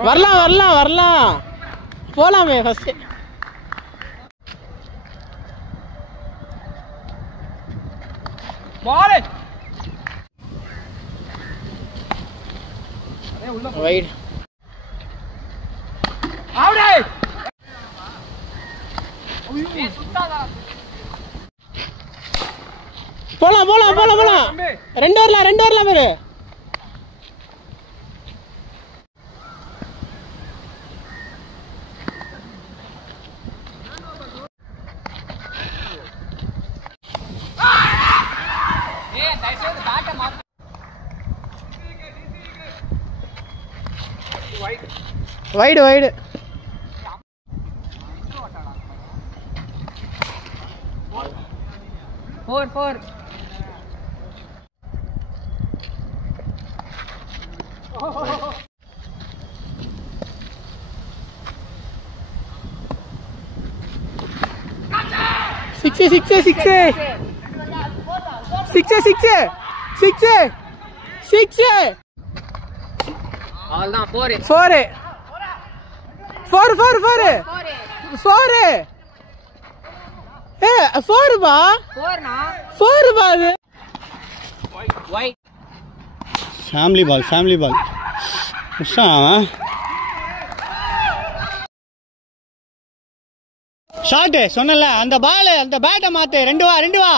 வரலாம் வரலாம் வரலாம் போலாமே ஃபர்ஸ்ட். பால் வைட் ஆவுடே போலாம் போலாம் போலாம் போலாம். ரெண்டு வரலாம் பேரு. வைடு வைடு 4 சிக்ஸ் அவ்வளவுதான் 4 4 ஏ 4 பா 4 பா அது ஒயிட் ஃபேமிலி பால் உஷா ஷாட் சொன்னல அந்த பால் அந்த பேட்டை மாத்து. ரெண்டு வா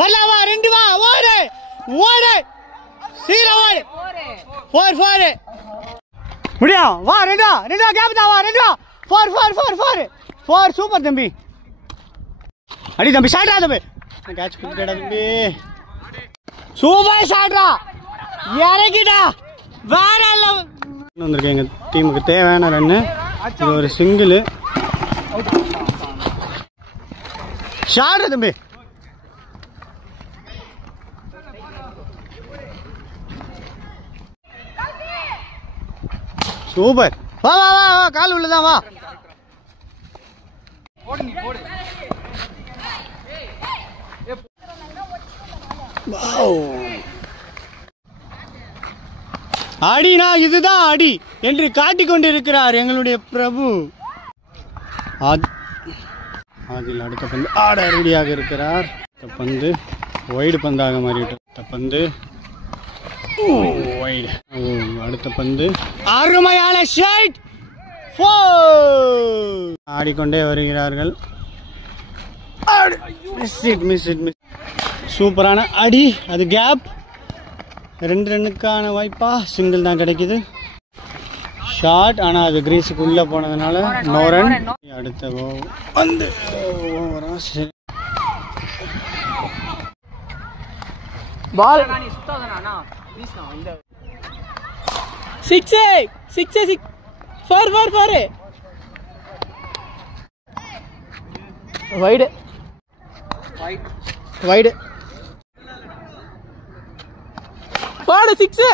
வரலாம் ரெண்டு வா ஓடு சீரா ஓடு 4 முடியும் வா ரெண்டு கேப் தான் வா 4 சூப்பர் தம்பி. அடி தம்பி ஷாட்ரா தம்பி கேட்ச் குடுடா தம்பி சூப்பர் ஷாட்ரா இறக்கிடா வேற வந்திருக்கேன். எங்க டீமுக்கு தேவையான ரன்னு இது ஒரு சிங்கிள் ஷாட்ரா தம்பி. சூப்பர் வா கால் உள்ளதான் வா. அடினா இதுதான் அடி என்று காட்டிக் கொண்டிருக்கிறார் எங்களுடைய பிரபு. அதில் அடுத்த பந்து ஆட ரெடியாக இருக்கிறார். பந்து வைடு பந்தாக மாறிவிட்ட பந்து வைடு. அடுத்த பந்து அருமையான ஷாட் 4 ஆடிக்கொண்டே வருகிறார்கள். மிஸ் சூப்பரான அடி அது கேப் 2 ரன்னுக்கான வாய்ப்பா சிங்கிள் தான் கிடைக்குது. ஷாட் ஆனா அது கிரீஸுக்குள்ள போனதுனால நோ ரன். அடுத்த வந்து பால் 6 4 வைடு 6